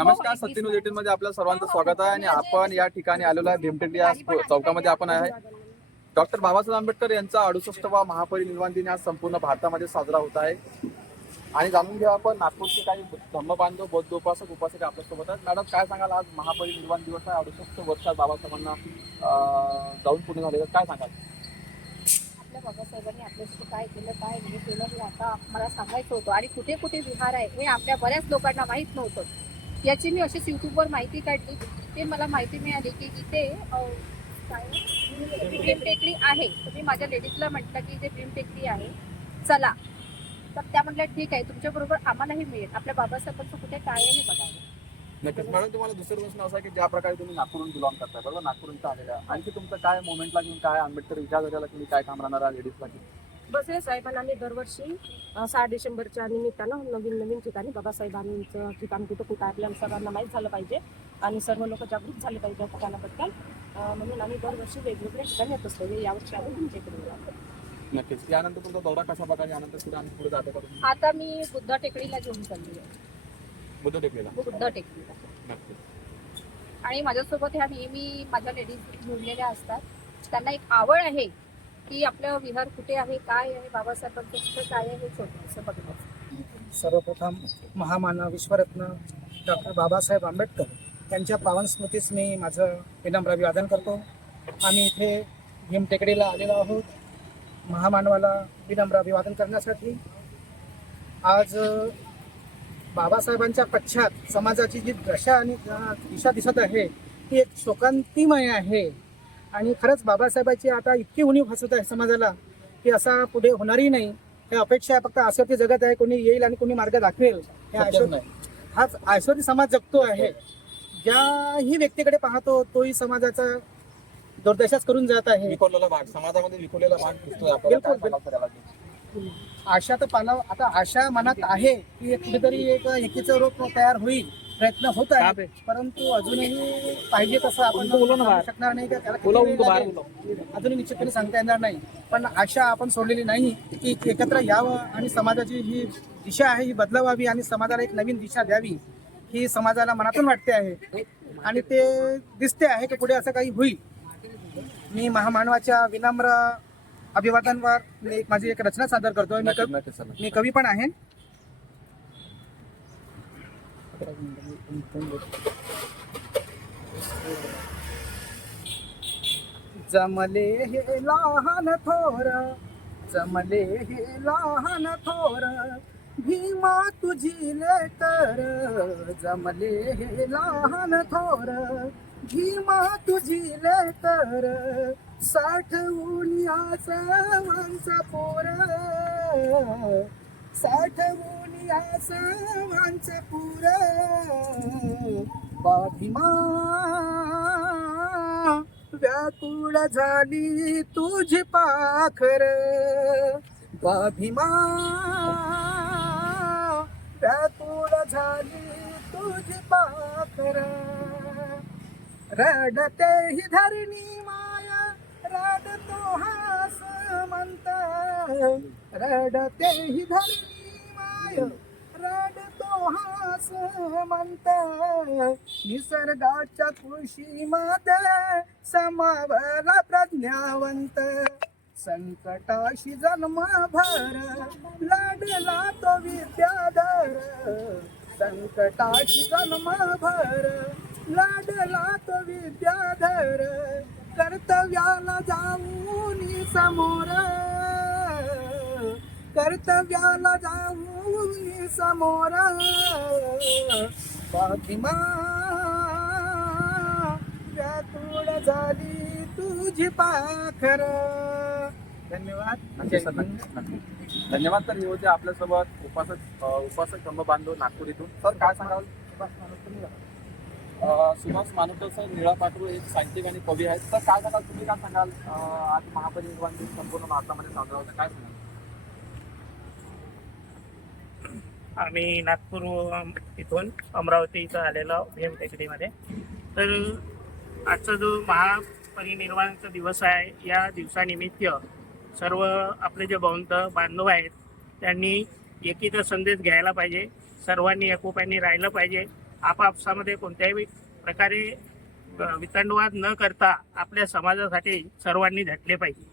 नमस्कार सत्य news eighteen मध्ये आपल्या सर्वांचं स्वागत आहे आणि आपण या ठिकाणी आलेलो आहे भीमटेकडी या चौकामध्ये आपण आहे. डॉक्टर बाबासाहेब आंबेडकर यांचा अडुसष्टवा महापरिनिर्वाण दिन आज संपूर्ण भारतामध्ये साजरा होत आहे. आणि जाणून घ्या आपण नागपूरचे काही धम्मबांधव बौद्ध उपासक उपासक आपल्यासोबत आहेत. मॅडम काय सांगाल आज महापरिनिर्वाण दिवस आहे? अडुसष्ट वर्षात बाबासाहेबांना जाऊन पूर्ण झाले. काय सांगाल? आपल्या बाबासाहेबांनी आपल्यासाठी काय केलं काय नाही केलं हे आता मला सांगायचं होतं. आणि कुठे कुठे विहार आहे हे आपल्या बऱ्याच लोकांना माहीत नव्हतं. याची मी अशीच युट्यूबवर माहिती काढली. ते मला माहिती मिळाली की इथे भीम टेकडी आहे. तर मी माझ्या लेडीजला म्हटलं की इथे भीम टेकडी आहे. चला. तर त्या म्हटल्या ठीक आहे. तुमच्याबरोबर आम्हालाही मिळेल. आपल्या बाबासाहेबांचं कुठे काय आहे बघायला नक्कीच मॅडम तुम्हाला दुसरं प्रश्न असा की ज्या प्रकारे तुम्ही नागपूरहून बिलॉंग करताय बरोबर? नागपूर इथं आलेला. आणखी तुमचं काय मोमेंटला घेऊन काय आंबेडकर विचारधाराला तुम्ही काय काम राहणार आहे लेडीजला की बसले. साहेबांना आम्ही दरवर्षी सहा डिसेंबरच्या निमित्तानं नवीन नवीन ठिकाणी बाबासाहेबांचं ठिकाण कुठं कुठं आपल्या सर्वांना माहीत झालं पाहिजे. आणि सर्व लोक जागृत झाले पाहिजे या ठिकाणाबद्दल म्हणून आम्ही दरवर्षी वेगवेगळ्या ठिकाणी येत असतो. यावर्षी आम्ही तुमच्या इकडे आलो. नक्कीच. यानंतर तुमचा दौरा कशा प्रकारे यानंतर पुढे आम्ही पुढे जातो का तुम्ही? आता मी बुद्धा टेकडीला घेऊन चालली आहे. बुद्ध टेकडीला? बुद्धा टेकडीला. नक्कीच. आणि माझ्यासोबत ह्या नेहमी माझ्या लेडीज जुळलेल्या असतात. त्यांना एक आवड आहे की आपलं विहार कुठे आहे काय आहे बाबासाहेबांचं कुठे काय आहे हे शोधण्याचं बघण्याचं सर्वप्रथम महामानव विश्वरत्न डॉक्टर बाबासाहेब आंबेडकर यांच्या पावन स्मृतीस मी माझं विनम्र अभिवादन करतो. आम्ही इथे भीमटेकडीला आलेलो आहोत. महामानवाला विनम्र अभिवादन करण्यासाठी. आज बाबासाहेबांच्या पश्चात समाजाची जी दशा आणि दिशा दिसत आहे ती एक शोकांतिमय आहे. आणि खरंच बाबासाहेबांची आता इतकी उणीव भासत आहे समाजाला की असा पुढे होणारही नाही. हे अपेक्षा फक्त आश्वती जगत आहे कोणी येईल आणि कोणी मार्ग दाखवेल. हे हाच ऐश्वरी समाज जगतो आहे. ज्याही व्यक्तीकडे पाहतो तोही समाजाचा दुर्दशाच करून जात आहे. भाग समाजामध्ये भाग दिसतोय? आशा तर पाना आता आशा मनात आहे की कुठेतरी एक एकीचं रूप तयार होईल. प्रयत्न होत आहे परंतु अजूनही पाहिजे तसं आपण शकणार नाही का त्याला? अजूनही निश्चितपणे सांगता येणार नाही. पण आशा आपण सोडलेली नाही की एकत्र यावं आणि समाजाची ही दिशा आहे ही बदलावावी आणि समाजाला एक नवीन दिशा द्यावी ही समाजाला मनातून वाटते आहे. आणि ते दिसते आहे की पुढे असं काही होईल. मी महामानवाच्या विनम्र अभिवादनवर मी एक माझी एक रचना सादर करतोय. मी कवी पण आहे. जमले हे लहान थोर जमले हे लहान थोर भीमा तुझी लेकर. जमले हे लहान थोर भीमा तुझी लेकर. साठवून याचा सर्वांचा पोर साठवून सर्वांचे पुर. बाभिमा व्याकुळ झाली तुझी पाखर. बाभिमा व्याकुळ झाली तुझी पाखर. रडते ही धरणी माया रडतो हास म्हणत. रडते ही धरणी रडतो हास म्हणत निसर्गाच्या कुशीमध्ये समावला प्रज्ञावंत. संकटाशी जन्मभर लढला तो विद्याधर. संकटाशी जन्मभर लढला तो विद्याधर. कर्तव्याला जाऊन समोर. कर्तव्याला जाऊन समोर. पाठिमा व्याकुळ झाली तुझी पाखर. धन्यवाद. धन्यवाद तर होते आपल्यासोबत उपासक उपासक धम्म बांधव नागपूर इथून. सर काय सांगाल? सुभाष मानवकर सर निळा पाटू एक साहित्यिक आणि कवी आहेत. तर काय सांगाल? तुम्ही काय सांगाल? आज महापरिनिर्वाण दिन संपूर्ण भारतामध्ये साजरा होता काय सांगाल? आम्ही नागपूर इथून अमरावती इथं आलेलो भीम टेकडीमध्ये तर आजचा जो महापरिनिर्वाणाचा दिवस आहे या दिवसानिमित्त सर्व आपले जे बौद्ध बांधव आहेत त्यांनी एकीचा संदेश घ्यायला पाहिजे. सर्वांनी एकोप्याने राहिलं पाहिजे. आपापसामध्ये कोणत्याही प्रकारे वितंडवाद न करता आपल्या समाजासाठी सर्वांनी झटले पाहिजे.